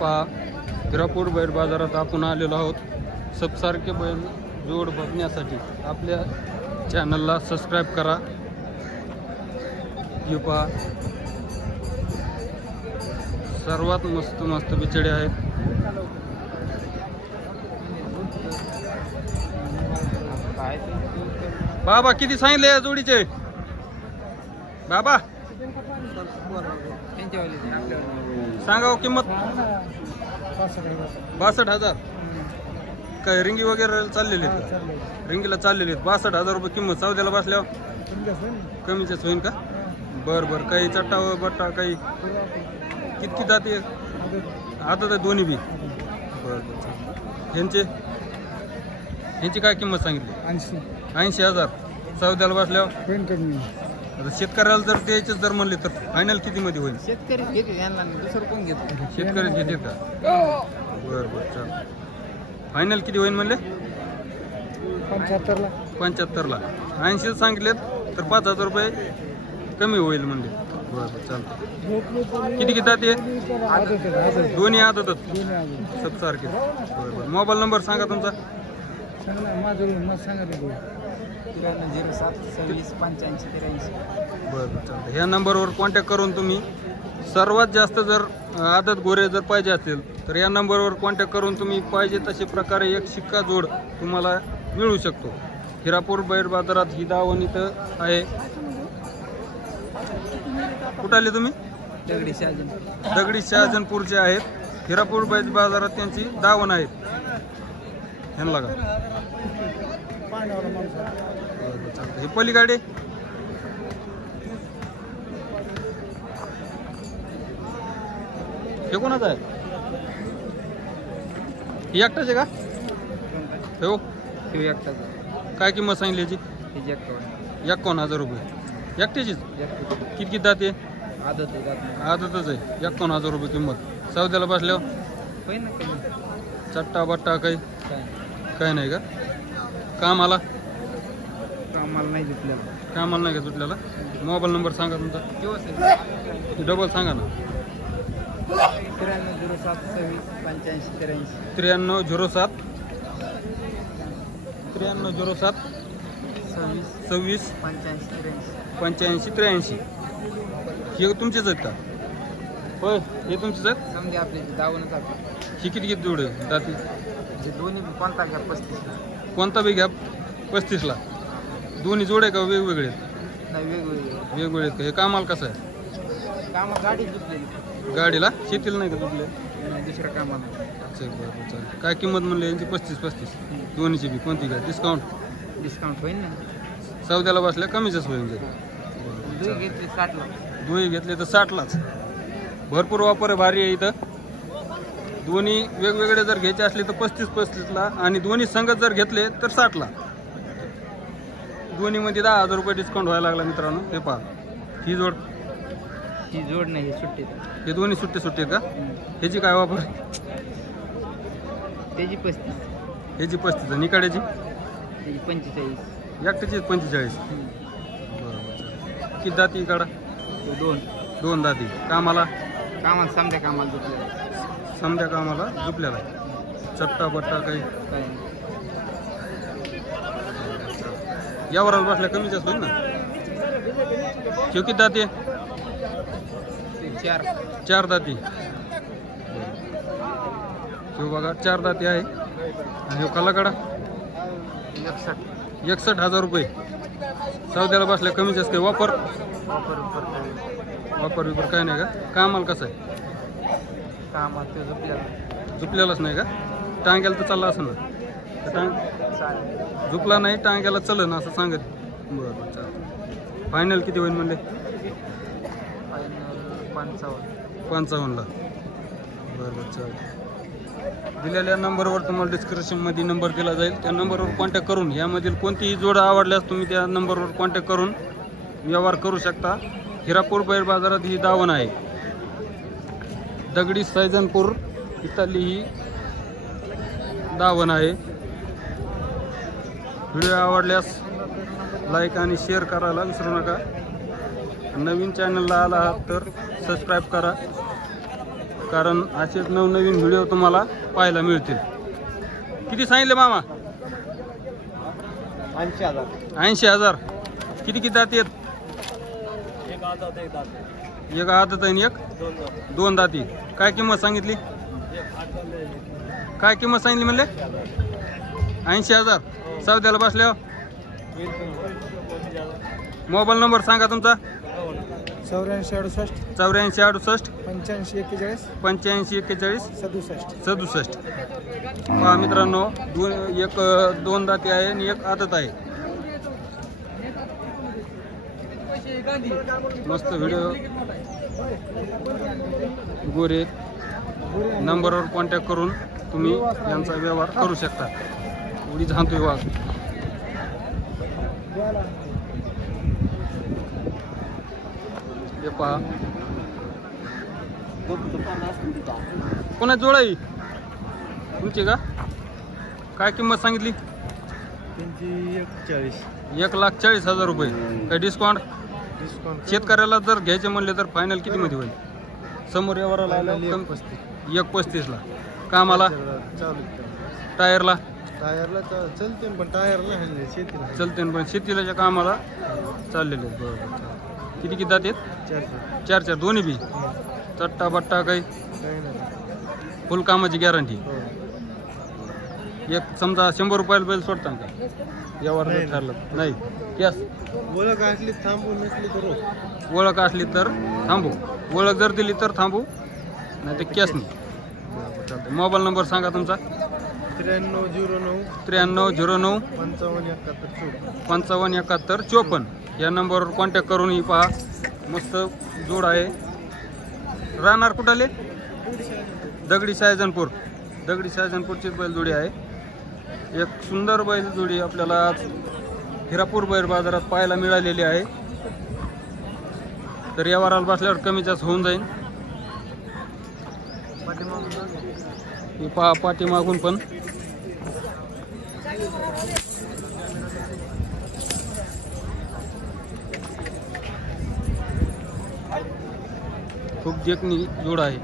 पहा, हिरापूर बैल बाजारात आपण आलेलो आहोत सबसारखे बैल जोड बघण्यासाठी। आपल्या चॅनलला सबस्क्राईब करा। हे पहा, सर्वात मस्त मस्त बिचडे आहेत। बाबा किती सांगितले या जोडीचे? बाबा सांगा किंमत। 62,000। काय रिंगी वगैरे चाललेली आहेत? रिंगीला चाललेली आहेत 62,000 रुपये किंमत। सौद्याला बसल्यावर कमीचेच होईल का? बरं बरं। काही चट्टा बट्टा काही किती जाते? आता तर दोन्ही बी। बरं बरं। ह्यांची काय किंमत सांगितली? 80,000। सौद्याला बसल्यावर आता शेतकऱ्याला जर द्यायचे जर म्हणले तर फायनल किती मध्ये होईल? शेतकरी घेते यांना, दुसरं कोण घेतो? शेतकरी घेते का? बरं बरं चाल। फायनल किती होईल म्हणले? 75ला। 75ला 80 सांगितलेत तर 5,000 रुपये कमी होईल म्हणले। बरं चालतं। किती किती जाते? दोन्ही आदतच सबसारखे। बरं बरं। मोबाईल नंबर सांगा तुमचा। 9307268583। बरं चालतं। ह्या नंबरवर कॉन्टॅक्ट करून तुम्ही सर्वात जास्त जर आदत गोरे जर पाहिजे असतील तर या नंबरवर कॉन्टॅक्ट करून तुम्ही पाहिजे तशा प्रकारे एक शिक्का जोड तुम्हाला मिळू शकतो। हिरापूर बैल बाजारात ही दावण इथं आहे। कुठं आले तुम्ही? दगडी शहाजनपूरचे आहेत। हिरापूर बैल बाजारात त्यांची दावण आहेत। ह्यांना का हे पलीकडे हे कोणाचं आहे? ही एकटाच आहे का? हो काय किंमत सांगितली याची? 51,000 रुपये। एकट्याचीच? किती किती जाते? आदतच आहे। 51,000 रुपये किंमत। सौद्याला बसल्यावर चट्टा बट्टा काही काय नाही का? कामाला नाही का तुटल्याला? मोबाईल नंबर सांगा तुमचा। डबल सांगा ना। 9307 26 85 83। हे तुमचेच आहेत का? होय हे तुमचेच आहेत? समजे आपले दावणच आपले। ही किती किती जोड आहे जाती? दोन्ही कोणता घ्या? 35ला। कोणता बी घ्या 35ला। दोन्ही जोड आहे का वेगवेगळे? नाही वेगवेगळे आहेत का? हे कामाला कसं आहे? कामाला गाडी जुटलेली। गाडीला शेतीला नाही का तुटले? दुसऱ्या कामाला। बरं चालेल। काय किंमत म्हणले यांची? 35 दोन्हीची बी कोणती घ्या? डिस्काउंट होईल ना? सौद्याला बसल्या कमीच होईल। घेतले 60ला। दोन्ही घेतले तर 60लाच। भरपूर वापर आहे, भारी आहे इथं। दोन्ही वेगवेगळे जर घ्यायचे असले तर 35ला आणि दोन्ही संगत जर घेतले तर 60ला। दोन्ही मध्ये 10,000 रुपये डिस्काउंट व्हायला लागला मित्रांनो। हे पहा, ही जोड नाही, सुट्टी। हे दोन्ही सुट्टे का? ह्याची काय वापर? त्याची 35। ह्याची 35 निकाड्याची 45। एकट्याची 45। बरोबर। किती दाती काढा? दोन दाती। कामाला समध्या कामाला झुपल्याला चट्टा बट्टा काही यावर बसल्या कमीच होईल ना? किती दाती? 4 दाती। शिव बघा 4 दाती आहे। आणि हो कलाकडा 61,000 रुपये। सौद्याला बसल्या कमीच असते। वापर विपर काय नाही का? कामाला कसं आहे? झुपल्यालाच नाही का? टांग्याला तर चालला असं ना? झुपला नाही टांग्याला चल ना असं सांगत। बरं चालेल। फायनल किती होईल म्हणले? 55ला। बरं चालेल। दिलेल्या नंबरवर तुम्हाला डिस्क्रिप्शनमध्ये नंबर दिला जाईल। त्या नंबरवर कॉन्टॅक्ट करून यामधील कोणतीही जोड आवडल्यास तुम्ही त्या नंबरवर कॉन्टॅक्ट करून व्यवहार करू शकता। हिरापूर बैल बाजारात ही दावण आहे। दगडी सैजनपूर इथली ही दावण आहे। व्हिडिओ आवडल्यास लाईक आणि शेअर करायला विसरू नका। नवीन चॅनलला आला आहात तर सबस्क्राईब करा। कारण असेच नवनवीन व्हिडिओ तुम्हाला पाहायला मिळतील. किती सांगितले मामा? 80,000. किती दाती आहेत? एक आदत आहे आणि एक दोन दाती. काय किंमत सांगितली? काय किंमत सांगितली म्हणले? 80,000. सौद्याला बसल्यावर मोबाईल नंबर सांगा तुमचा. 8468 8468 8541 8541 67. 67. पहा मित्रांनो, दोन दाती आहे आणि एक आदत आहे. मस्त व्हिडिओ गोरे नंबरवर कॉन्टॅक्ट करून तुम्ही यांचा व्यवहार करू शकता. उडी झांतोय वाघ. हे पहा कोणा जोडाई तुमची का? काय किंमत सांगितली? 1,40,000 रुपये. काय डिस्काउंट? शेतकऱ्याला जर घ्यायचे म्हणले तर फायनल किती मध्ये होईल? समोर व्यवहाराला आलं 1,35,000. कामाला टायरला चलते पण टायरला शेतीला चलते पण शेतीला कामाला चाललेले आहेत. बरोबर. किती दात आहेत? 4 दोन्ही बी. चट्टा बट्टा काही फुल कामाची गॅरंटी. एक समजा 100 रुपयाला बैल सोडता का? यावर ठरलं नाही. कॅश ओळख असली थांबू, नसली तर ओळख असली तर थांबू. ओळख जर दिली तर थांबू, नाही तर कॅश नाही. चालतं. मोबाईल नंबर सांगा तुमचा. 9309 9309 5571 या नंबरवर कॉन्टॅक्ट करून ही पहा. मस्त जोड आहे. राहणार कुठाले? दगडी शायजनपूरची बैलजोडी आहे. एक सुंदर बैलजोडी आपल्याला आज हिरापूर बैल बाजारात पाहायला मिळालेली आहे. तर व्यवहाराला बसल्यावर कमी जास्त होऊन जाईल. हे पहा पाठीमागून पण खूप देखणी जोड आहे.